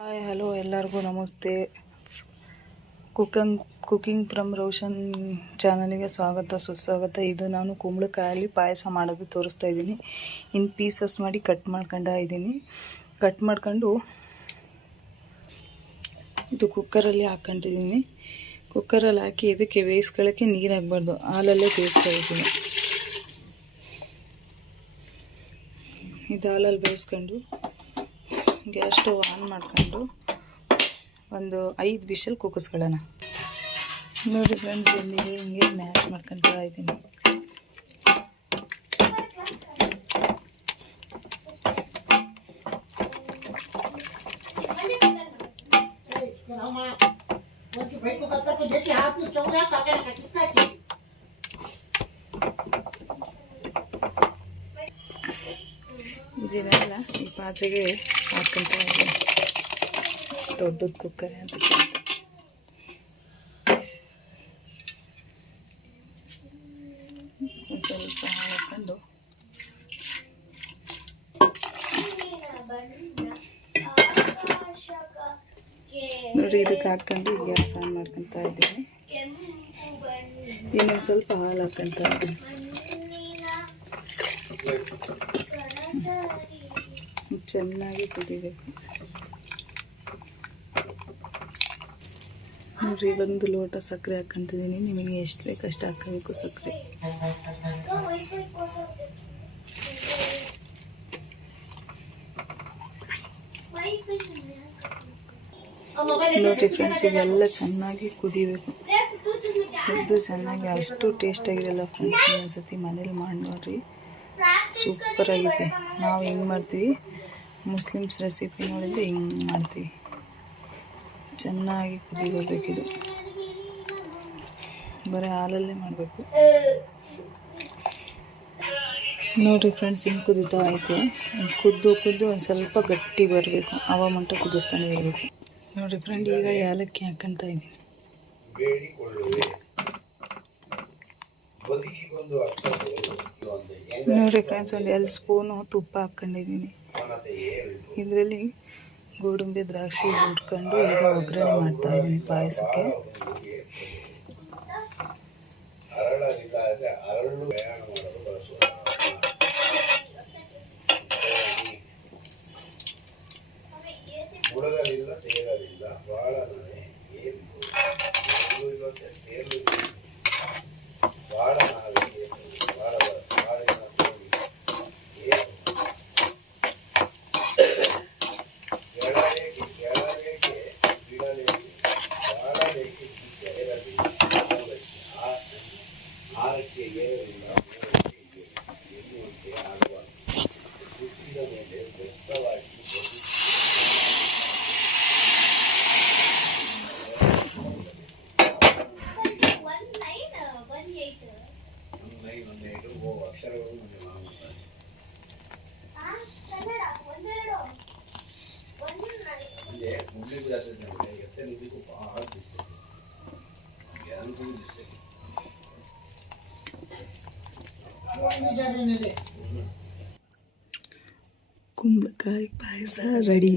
Hi hello ಎಲ್ಲರಿಗೂ ನಮಸ್ತೆ. Cooking from Roshan ಚಾನಲ್ಗೆ ಸ್ವಾಗತ ಸುಸ್ವಾಗತ. ಇದು ನಾನು ಕುಂಬಳಕಾಯಲ್ಲಿ ಪಾಯಸ ಮಾಡೋದು ತೋರಿಸ್ತಾ ಇದ್ದೀನಿ. ಇನ್ನು ಪೀಸಸ್ ಮಾಡಿ ಕಟ್ ಮಾಡ್ಕೊಂಡು ಕಟ್ ಮಾಡ್ಕೊಂಡು ಇದು ಕುಕ್ಕರಲ್ಲಿ ಹಾಕ್ಕೊಂಡಿದ್ದೀನಿ. ಕುಕ್ಕರಲ್ಲಿ ಹಾಕಿ ಇದಕ್ಕೆ ಬೇಯಿಸ್ಕೊಳ್ಳೋಕ್ಕೆ ನೀರು ಹಾಕಬಾರ್ದು, ಹಾಲಲ್ಲೇ ಬೇಯಿಸ್ಕೊಳ್ತೀನಿ. ಇದು ಹಾಲಲ್ಲಿ ಬೇಯಿಸ್ಕೊಂಡು ಗ್ಯಾಸ್ ಸ್ಟವ್ ಆನ್ ಮಾಡ್ಕೊಂಡು ಒಂದು 5 ವಿಷಲ್ ಕೂಗಿಸ್ಕೊಳ್ಳೋಣ. ನೋಡಿ ಫ್ರೆಂಡ್ಸ್, ಇಲ್ಲಿಗೆ ಹಿಂಗೆ ಮ್ಯಾಶ್ ಮಾಡ್ಕೊಳ್ತಾ ಇದ್ದೀನಿ. ಇದನ್ನೆಲ್ಲ ಈ ಪಾತ್ರೆಗೆ ಹಾಕ್ಕೊಳ್ತಾ ಇದ್ದೀನಿ. ದೊಡ್ಡದು ಕುಕ್ಕರ್ ಅಂತ ಸ್ವಲ್ಪ ಹಾಕೊಂಡು ನೋಡಿ ಇದಕ್ಕೆ ಹಾಕ್ಕೊಂಡು ಗ್ಯಾಸ್ ಆನ್ ಮಾಡ್ಕೊತಾ ಇದ್ದೀನಿ. ಇನ್ನೊಂದು ಸ್ವಲ್ಪ ಹಾಲು ಹಾಕ್ಕೊತಾ ಇದ್ದೀನಿ. ಚೆನ್ನಾಗಿ ಕುದಿಬೇಕು. ನೋಡಿರಿ, 1 ಲೋಟ ಸಕ್ಕರೆ ಹಾಕ್ಕೊಂತಿದ್ದೀನಿ. ನಿಮಗೆ ಎಷ್ಟು ಬೇಕು ಅಷ್ಟು ಹಾಕಬೇಕು ಸಕ್ಕರೆ. ನೋಡಿ ಫ್ರೆಂಡ್ಸ್, ಇವೆಲ್ಲ ಚೆನ್ನಾಗಿ ಕುದಿಬೇಕು. ಕುದ್ದು ಚೆನ್ನಾಗಿ ಅಷ್ಟು ಟೇಸ್ಟಾಗಿರಲ್ಲ ಫ್ರೆಂಡ್ಸ್. ಒಂದ್ಸತಿ ಮನೇಲಿ ಮಾಡಿ ನೋಡ್ರಿ, ಸೂಪರ್ ಆಗೈತೆ. ನಾವು ಹಿಂಗೆ ಮಾಡ್ತೀವಿ, ಮುಸ್ಲಿಮ್ಸ್ ರೆಸಿಪಿ ನೋಡಿದ್ರೆ ಹಿಂಗೆ ಮಾಡ್ತೀವಿ. ಚೆನ್ನಾಗಿ ಕುದಿ ಬರಬೇಕಿದು. ಬರೀ ಹಾಲಲ್ಲೇ ಮಾಡಬೇಕು. ನೋಡಿರಿ ಫ್ರೆಂಡ್ಸ್, ಹಿಂಗೆ ಕುದೀತಾ ಐತೆ. ಕುದ್ದು ಒಂದು ಸ್ವಲ್ಪ ಗಟ್ಟಿ ಬರಬೇಕು, ಅವ ಮಟ್ಟ ಕುದಿಸ್ತಾನೆ ಇರಬೇಕು. ನೋಡಿರಿ ಫ್ರೆಂಡ್, ಈಗ ಏಲಕ್ಕಿ ಹಾಕ್ಕೊಳ್ತಾ ಇದ್ದೀನಿ. ನೋಡಿ ಫ್ರೆಂಡ್ಸ್, ಒಂದು 2 ಸ್ಪೂನು ತುಪ್ಪ ಹಾಕ್ಕೊಂಡಿದ್ದೀನಿ. ಇದರಲ್ಲಿ ಗೋಡಂಬಿ ದ್ರಾಕ್ಷಿ ಹುಡ್ಕೊಂಡು ಈಗ ಒಗ್ಗರಣೆ ಮಾಡ್ತಾ ಇದ್ದೀನಿ ಪಾಯಸಕ್ಕೆ. ಕುಂಬಳಕಾಯಿ ಪಾಯಸ ರೆಡಿ.